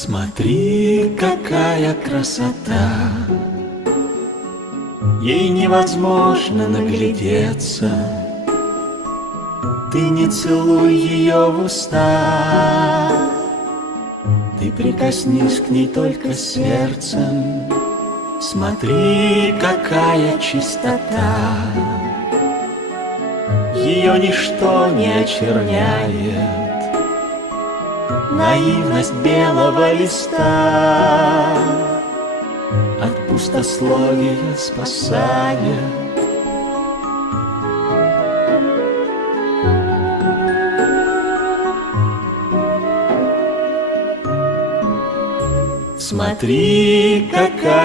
Смотри, какая красота, ей невозможно наглядеться. Ты не целуй ее в уста, ты прикоснись к ней только сердцем. Смотри, какая чистота, ее ничто не очерняет. Наивность белого листа от пустословия спасает. Смотри, какая